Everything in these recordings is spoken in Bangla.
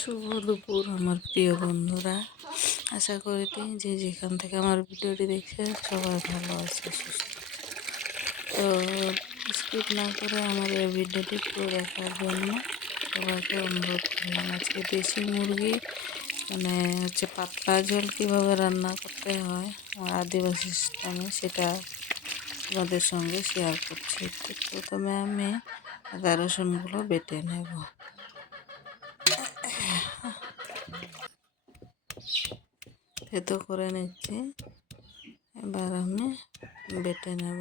শুভ দুপুর আমার প্রিয় বন্ধুরা। আশা করি যে যেখান থেকে আমার ভিডিওটি দেখছেন সবাই ভালো আছে, সুস্থ। তো স্কিপ না করে আমার এই ভিডিওটি পুরো দেখার জন্য সবাইকে অনুরোধ করলাম। আজকে দেশি মুরগি পাতলা ঝোল কীভাবে রান্না করতে হয় আমার আদিবাসী সিস্টেমে, সেটা তোমাদের সঙ্গে শেয়ার করছি। তো প্রথমে আমি আদা রসুনগুলো বেটে নেব। থেতো করে নিচ্ছি, এবার আমি বেটে নেব।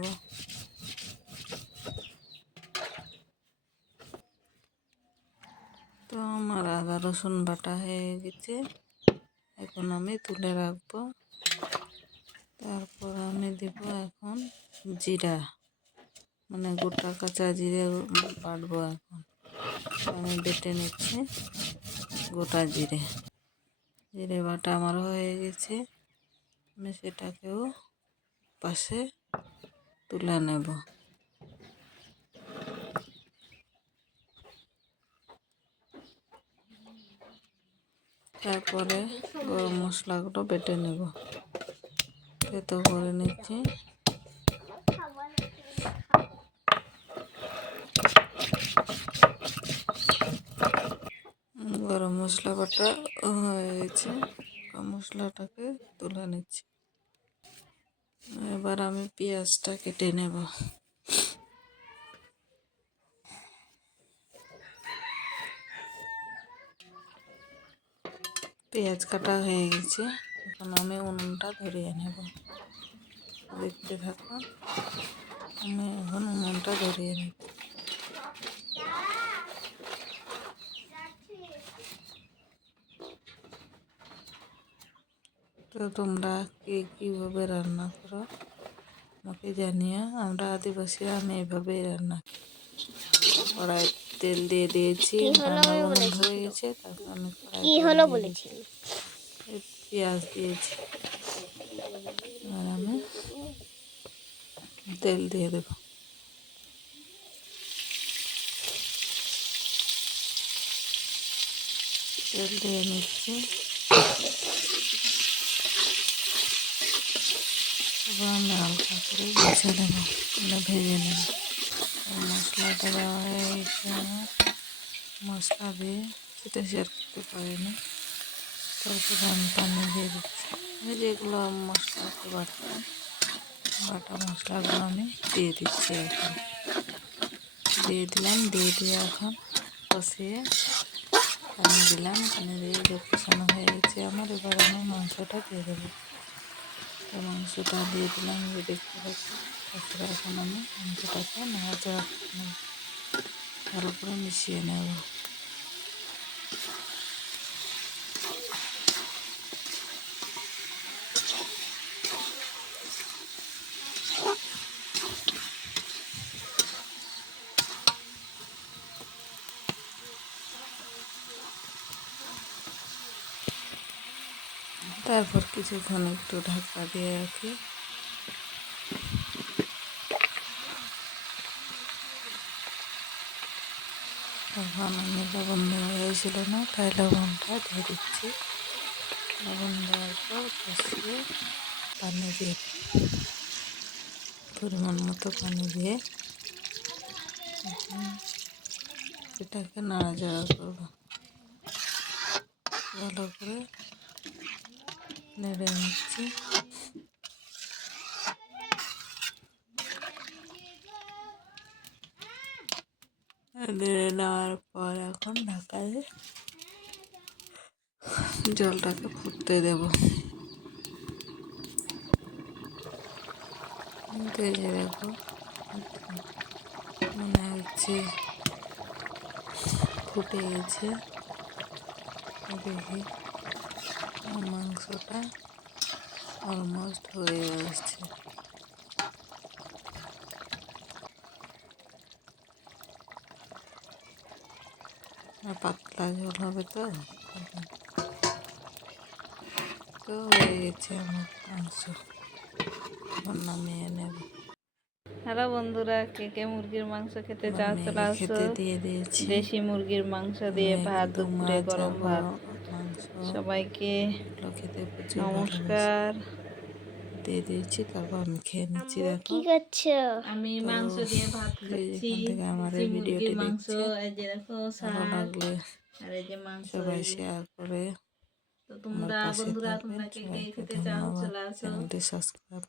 তো আমার আদা রসুন বাটা হয়ে গেছে, এখন আমি তুলে রাখবো। তারপর আমি দেব এখন জিরা, গোটা কাঁচা জিরে বাটবো। এখন আমি বেটে নিচ্ছি গোটা জিরে বাটা আমার হয়ে গেছে। আমি সেটাকেও পাশে তুলে নেব। তারপরে গরম মশলাগুলো বেটে নেব, থেতো করে নিচ্ছি। গরম মশলা বাটা হয়ে গেছে, মশলাটাকে তুলে নিচ্ছি। এবার আমি পেঁয়াজটা কেটে নেব। পেঁয়াজ কাটা হয়ে গেছে, এখন আমি উনুনটা ধরিয়ে নেব। দেখতে থাকুন, আমি এখন উনুনটা ধরিয়ে নেব। তো তোমরা কীভাবে রান্না করো আমাকে জানিও। আমরা আদিবাসীরা আমি এইভাবেই রান্না করি। কড়াই তেল দিয়ে দিয়েছি, রান্না বন্ধ হয়ে গেছে। তারপর আমি পেঁয়াজ দিয়েছি, আর আমি তেল দিয়ে দেব। তেল দিয়ে নিচ্ছি, এবার আমি হালকা করে ভেজে নেব, ভেজে নেব। মশলাটা দেওয়া হয়ে গেছে আমার, মশলা দিয়ে সেটা শেয়ার করতে পারিনি। তারপরে আমি পানি দিয়ে দিচ্ছি। আমি যেগুলো মশলাকে বাটা মশলাগুলো আমি দিয়ে দিচ্ছি। এখন দিয়ে দিলাম, দিয়ে এখন কষিয়ে পানি দিলাম। পানি দিয়ে যে কষানো হয়ে গেছে আমার, এবার আমি মাংসটা দিয়ে দেবো। তো মাংসটা দিয়ে দিলাম, দেখতে পাচ্ছি। তারপরে এখন আমি মাংসটাকে নাড়াচাড়া করে নেব, ভালো করে মিশিয়ে নেব। তারপর কিছুক্ষণ একটু ঢাকা দিয়ে রাখি। তখন আমি লবণ দেওয়া হয়েছিল না, তাই লবণটা দিয়ে দিচ্ছি। লবণ দেওয়ার পর কষিয়ে পানি দিয়ে পরিমাণ মতো পানি দিয়ে এটাকে নাড়াচাড়া করবো, ভালো করে নেড়ে নিচ্ছি। নেড়ে নেওয়ার পর এখন ঢাকায় জলটাকে ফুটতে দেব। ভেজে দেখো, মনে হচ্ছে ফুটে গেছে। দেখি মাংসটা অলমোস্ট হয়ে আসছে। পাতলা ঝোল হবে, তো হয়ে গেছে আমার মাংস। এখন নামিয়ে নেব। হ্যালো বন্ধুরা, কে কে মুরগির মাংস খেতে আমার চাও চলে মেয়েকে আসো। খেতে দিয়ে দিয়েছি। দেশি মুরগির মাংস আমি দিয়ে ভাত, একদম দুপুরে মাছ গরম জাল ভাত। মাংস সবাইকে এগুলো খেতে প্রচুর ভালোবাসি। নমস্কার। দিয়ে দিয়েছি, তারপর আমি খেয়ে নিচ্ছি। দেখো কি করছো? আমি তো মাংস দিয়ে ভাত যে খাচ্ছি, যেখান থেকে আমার দেশি এই মুরগির ভিডিওটি মাংস। দেখছে, এই যে দেখো ভালো শাক, লাগলে আর এই যে মাংস, সবাই এই যে। শেয়ার করে তো আমার তোমরা পাশে বন্ধুরা, থাকবেন। তোমরা কে কে সবাইকে খেতে চাও ধন্যবাদ। চলে আসো। চ্যানেলটি সাবস্ক্রাইব